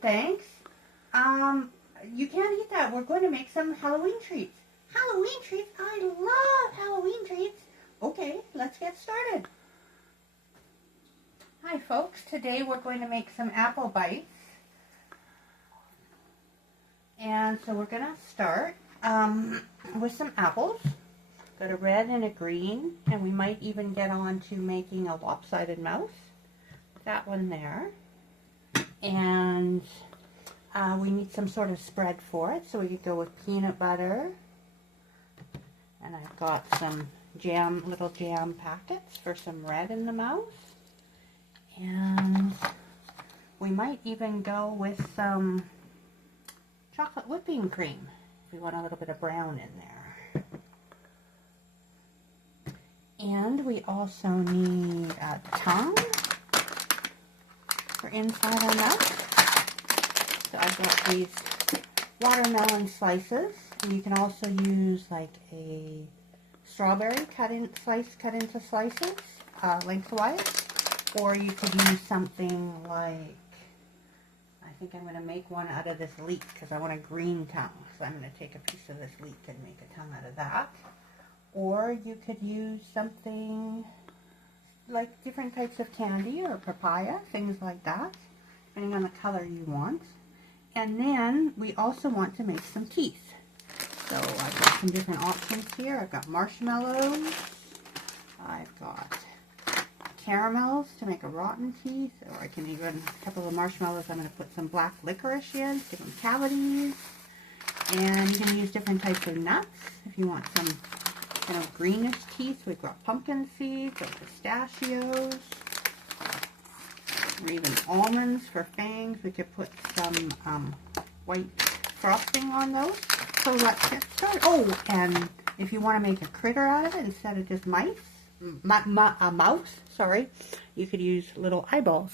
good, thanks. You can't eat that. We're going to make some Halloween treats. Halloween treats? I love Halloween treats. Okay, let's get started. Hi folks, today we're going to make some apple bites. And so we're going to start with some apples. Got a red and a green, and we might even get on to making a lopsided mouth. That one there. And we need some sort of spread for it, so we could go with peanut butter. And I've got some jam, little jam packets for some red in the mouth. And we might even go with some chocolate whipping cream if we want a little bit of brown in there. And we also need a tongue for inside our mouth. So I've got these watermelon slices, and you can also use like a strawberry cut into slices lengthwise, or you could use something like, I think I'm going to make one out of this leek because I want a green tongue, so I'm going to take a piece of this leek and make a tongue out of that. Or you could use something like different types of candy or papaya, things like that, depending on the color you want. And then we also want to make some teeth. So I've got some different options here. I've got marshmallows. I've got caramels to make a rotten teeth, or I can even, a couple of marshmallows, I'm going to put some black licorice in, give them cavities. And you can use different types of nuts if you want some kind of greenish teeth. We've got pumpkin seeds or pistachios, or even almonds for fangs. We could put some white frosting on those. So let's get started. Oh, and if you want to make a critter out of it instead of just a mouse, sorry, you could use little eyeballs.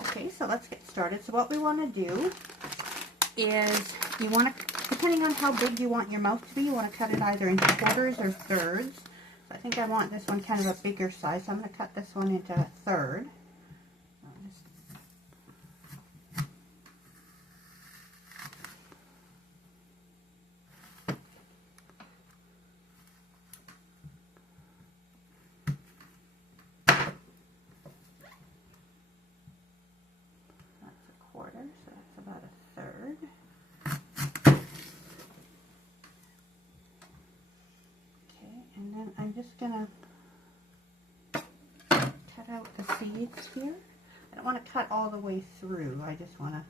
Okay, so let's get started. So what we want to do is, you want to, depending on how big you want your mouth to be, you want to cut it either into quarters or thirds. So I think I want this one kind of a bigger size, so I'm going to cut this one into a third. That's a quarter, so that's about a third. And then I'm just going to cut out the seeds here. I don't want to cut all the way through. I just want to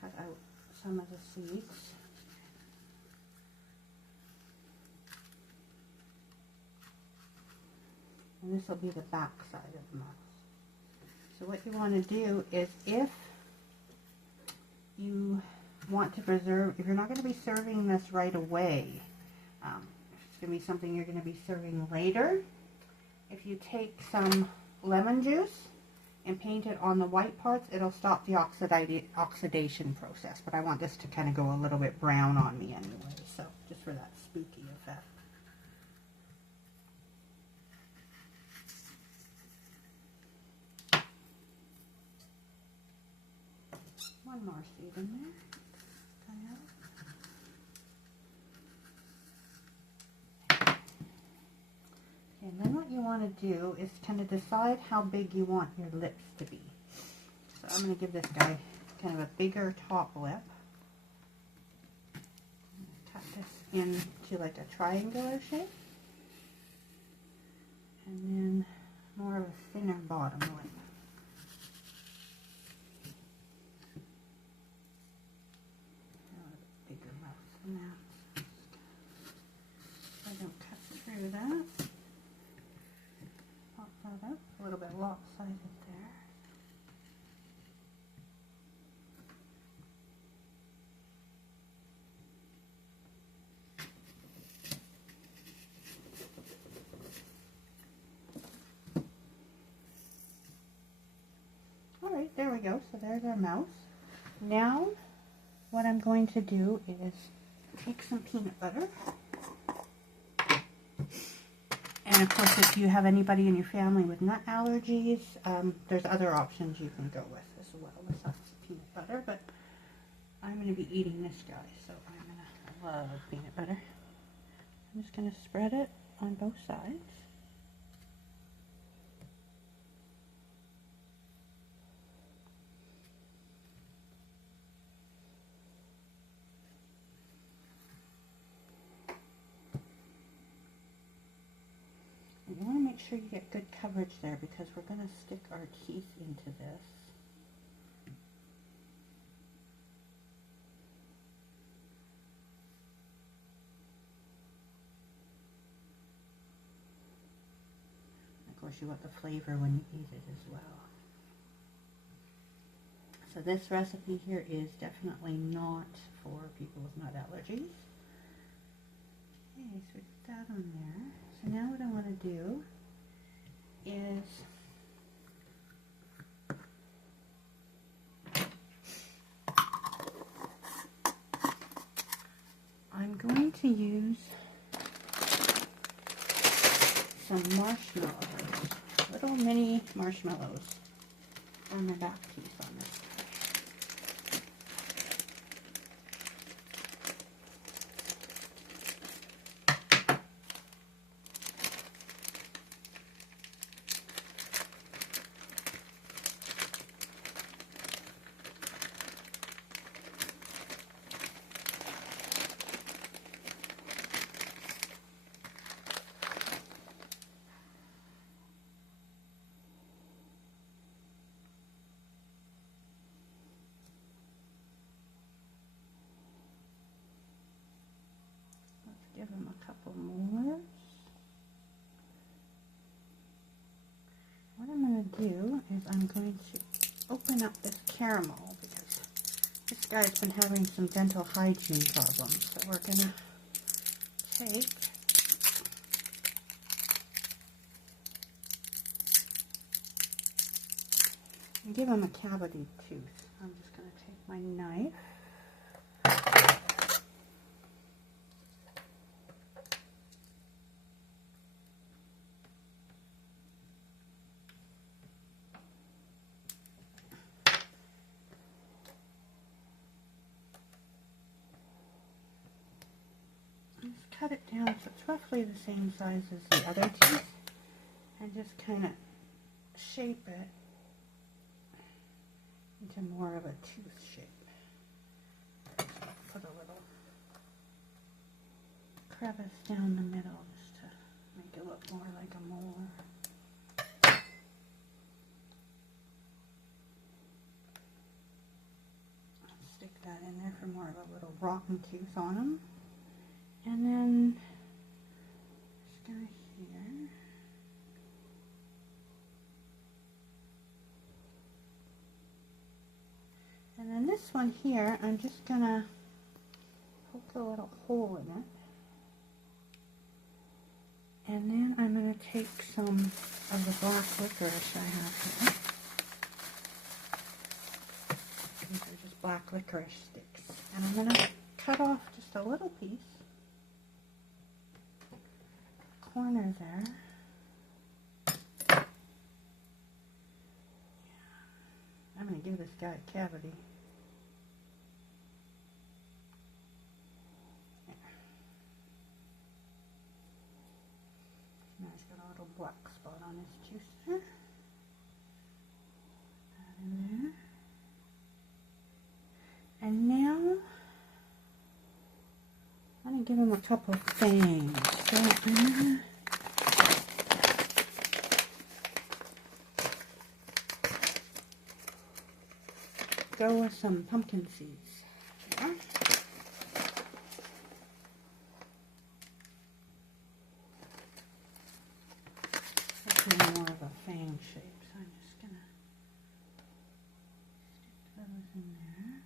cut out some of the seeds. And this will be the back side of the mouth. So what you want to do is, if you want to preserve, if you're not going to be serving this right away, going to be something you're going to be serving later, if you take some lemon juice and paint it on the white parts, it'll stop the oxidation process. But I want this to kind of go a little bit brown on me anyway, so just for that spooky effect. One more seed in there. And then what you want to do is kind of decide how big you want your lips to be. So I'm going to give this guy kind of a bigger top lip. I'm going to cut this into like a triangular shape. And then more of a thinner bottom lip. A bigger mouth than that. So I don't cut through that. Up, a little bit lopsided there. Alright, there we go. So there's our mouse. Now, what I'm going to do is take some peanut butter. And of course, if you have anybody in your family with nut allergies, there's other options you can go with as well. butter, but I'm going to be eating this guy, so I love peanut butter. I'm just going to spread it on both sides. And you want to make sure you get good coverage there because we're going to stick our teeth into this. Of course, you want the flavor when you eat it as well. So this recipe here is definitely not for people with nut allergies. Okay, so we put that on there. So now what I want to do is I'm going to use some marshmallows, little mini marshmallows on my back teeth on this. Give them a couple more. What I'm going to do is I'm going to open up this caramel because this guy's been having some dental hygiene problems. So we're going to take and give him a cavity tooth. I'm just going to take my knife. Cut it down so it's roughly the same size as the other teeth and just kind of shape it into more of a tooth shape. Put a little crevice down the middle just to make it look more like a molar. Stick that in there for more of a little rotten tooth on them. And then this guy here. And then this one here, I'm just gonna poke a little hole in it. And then I'm gonna take some of the black licorice I have here. These are just black licorice sticks. And I'm gonna cut off just a little piece. Corner there. I'm going to give this guy a cavity. There. Now he's got a little black spot on his tooth there. Put that in there. And now I'm going to give him a couple of fangs. So I'm going to go with some pumpkin seeds. Yeah. That's more of a fang shape, so I'm just going to stick those in there.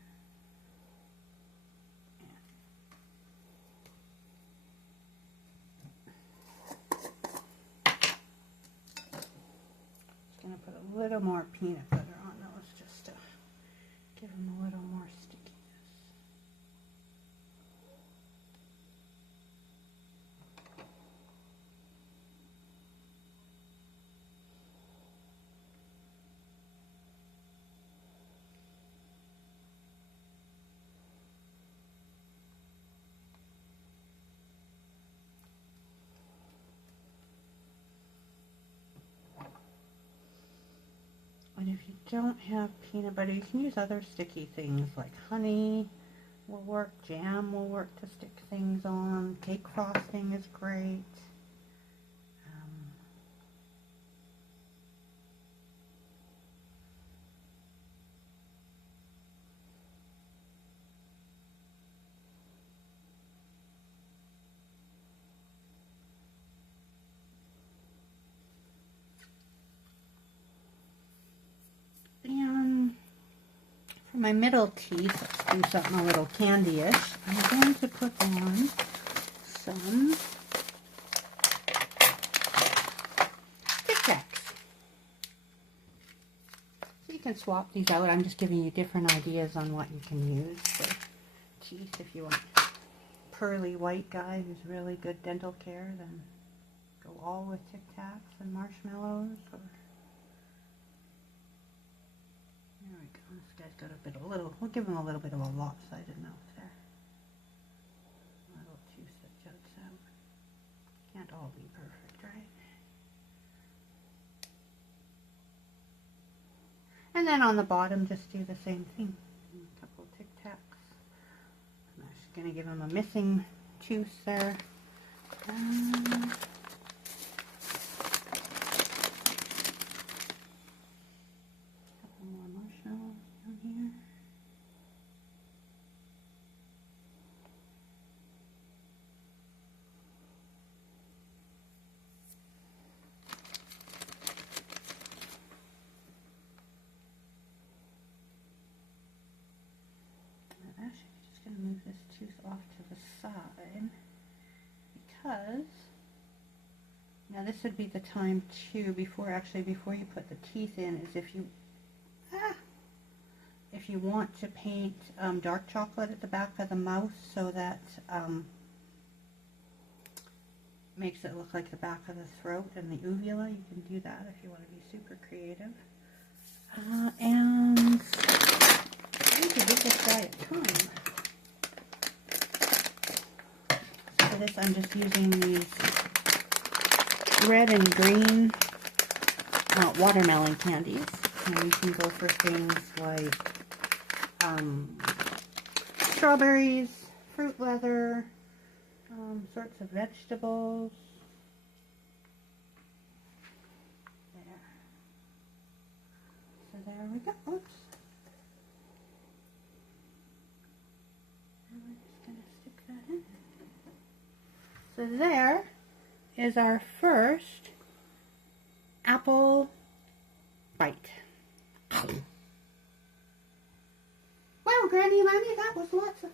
Going to put a little more peanut butter on those just to give them a little more stickiness. if you don't have peanut butter, you can use other sticky things like honey will work, jam will work to stick things on, cake frosting is great. And for my middle teeth, let's do something a little candy-ish. I'm going to put on some Tic Tacs. So you can swap these out. I'm just giving you different ideas on what you can use for teeth. If you want pearly white guy who's really good dental care, then go all with Tic Tacs and marshmallows. Or there we go. This guy's got a little, we'll give him a little bit of a lopsided mouth there. A little tooth that juts out. Can't all be perfect, right? And then on the bottom, just do the same thing. A couple of Tic Tacs. I'm actually going to give him a missing tooth there. Going to move this tooth off to the side because now this would be the time too before you put the teeth in is if you want to paint dark chocolate at the back of the mouth so that makes it look like the back of the throat and the uvula, you can do that if you want to be super creative. And I need to give this guy a time. For this, I'm just using these red and green watermelon candies. And you can go for things like strawberries, fruit leather, sorts of vegetables. There. So there we go. Oops. And we're just going to stick that in. So there is our first apple bite. Well, Granny Lemmy, that was lots of fun.